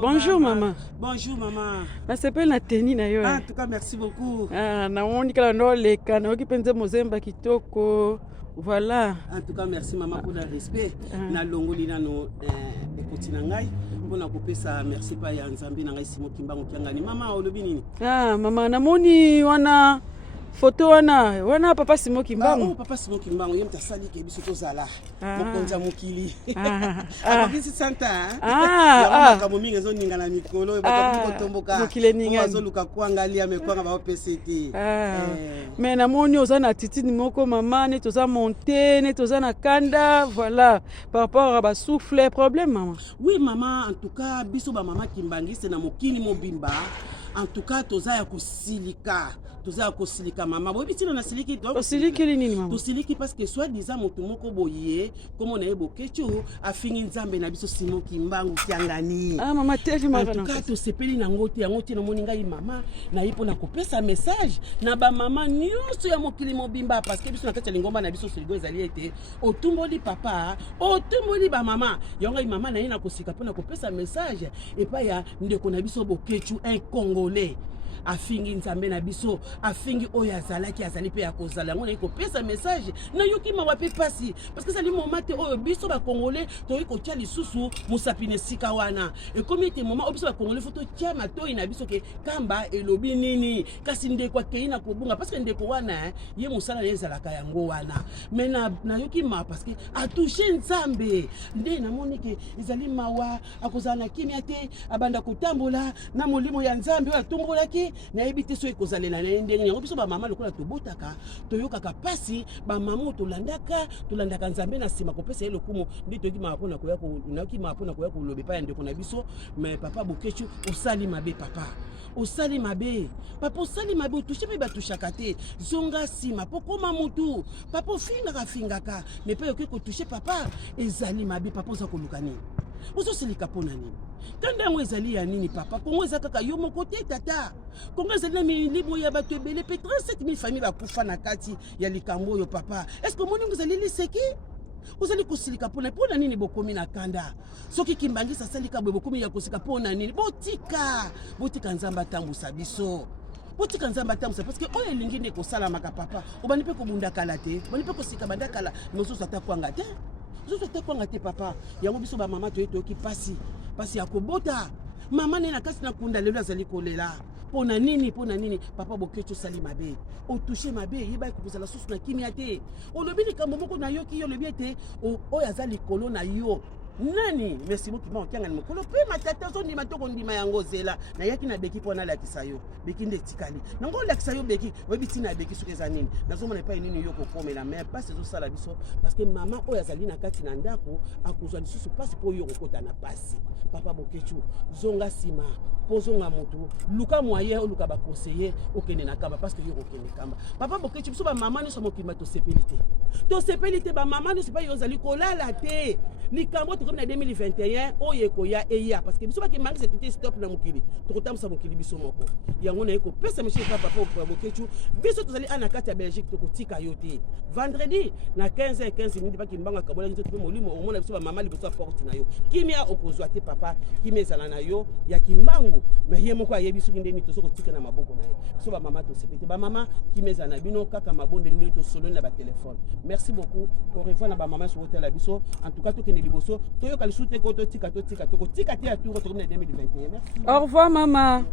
Bonjour maman. Bonjour maman. Je s'appelle Nathalie Nayo. En tout cas, merci beaucoup. Naoni kala ndo leka na okipenze mozemba kitoko. Voilà. En tout cas, merci maman pour le respect. Na longoli na no ekoti na ngai. Mpona kopesa merci pa ya Nzambe na ngai Simo Kimbangu kiangani. Mama olobi nini? Mama namoni wana photo wana papa Simo Kimbangu. Papa Simo Kimbangu yem tasali ke biso kozala. Mokonza mokili. Akabisi santa. Ya kama mingi zo ninga na mikolo baka kotomboka. Mokile ninga. Zo luka kwanga lia mekwanga ba PCT. Mais namoni oza na titi moko mama ne toza monter ne toza na kanda voilà par rapport à ba souffle problème maman. Oui maman, en tout cas biso ba mama Kimbangi c'est na mokili mobimba. En tout cas toza ya kosilika. Toza ya kosilika mama. Bobi tino na siliki to. Osiliki nini mama? Tosiliki parce que soit disant moto moko boye comme on a bokechu afingi Nzambe na biso Simo Kimbangu kiangani. Mama teli mama. En tout cas to sepeli na ngoti ya ngoti na moninga yi mama na yipo na kopesa message na ba mama nyuso ya mokili mobimba parce que biso na kati ya lingomba na biso soligo ezali ete otumboli papa otumboli ba mama yonga yi mama na yina kosika pona kopesa message et pa ya ndeko na biso bokechu un congolais afingi Nzambe na biso afingi oyo azali pe ya kozala ngona iko pesa message na yoki mawape pasi parce que ça li momate oyo biso ba congolais to iko tia lisusu musapine sika wana et comme était moment obiso ba congolais photo tia matoi na biso ke kamba elobi nini kasi ndeko ke ina kobunga parce que ndeko wana ye musala ezalaka yango wana mais na yoki ma parce que a touché Nzambe nde na monike ezali mawa akozana kimia te abanda kotambola na molimo ya Nzambe atombola ki na ebite so ekozalela na ndenge yango biso ba mama lokola tobotaka toyokaka pasi ba mama tolandaka Nzambe na sima kopesa ele kumo ndi toki mapona koya ko nayoki mapona koya ko lobe pa ndeko na biso mais papa bokechu osali mabe papa osali mabe papa osali mabe otushe pe batushaka te zonga sima pokoma mutu papa fingaka mais pe yoki ko toucher papa ezali mabe papa oza kolukani ozo silika pona nini tanda ngo ezali ya nini papa kongo ezaka ka yo moko te tata kongo ezali na milibo ya bato ebele pe 37000 familles bakufa na kati ya likambo yo papa est-ce que moni ngozali liseki ozali kosilika pona nini bokomi na kanda soki Kimbangi salika bokomi ya kosika pona nini botika Nzamba tambusa biso botika Nzamba tambusa parce que oyo elingi ne kosala maka papa obani pe kobunda kala te obani pe kosika banda kala nozo sata kwanga te zozo te kwanga te papa yango biso ba mama toyoki pasi ya kobota mama ne na kasi na kunda lelo azali kolela pona nini papa bokecho sali mabe o toucher mabe yeba ekopesa susu na kimia te olobi likambo moko na yoki yo lobi ete oyo azali kolo na yo nani merci beaucoup ma kianga ni mokolo pe matata zo ndima toko ndima yango zela na yaki na beki pona la kisayo beki nde tikali nango la kisayo beki webi tina beki suke za nini nazo mona pa nini yo kokomela mais pas zo sala biso parce que mama oyo azali na kati na ndako akuzwa lisusu pasi po yo kokota na pasi papa bokechu zonga sima pozonga moto luka moyen o luka ba conseiller okende na kamba parce que yo kokende kamba papa bokechu biso ba mama ne so mokima to sepelite ba mama ne se pa yo zali kolala te likambo comme na 2021 oye koya eya parce que biso ba Kimbangi c'est tout stop na mokili to kotamsa mokili biso moko yango na eko pesa monsieur papa bokechu biso tozali ana kati ya Belgique to kotika yo te vendredi na 15h15 minutes ba Kimbangi akabola nzo to molimo o mona biso ba mama liboso porte na yo kimia okozwa te papa kimezala na yo ya Kimbangu mais ye moko ayebi suki ndeni to soko tika na maboko na ye biso ba mama to sepete ba mama kimezala bino kaka mabonde ni to solo na ba téléphone merci beaucoup au revoir na ba mama sur hôtel biso en tout cas to kene liboso toyoka lisute ko to tika te ya tour to 2021 merci. Au revoir maman.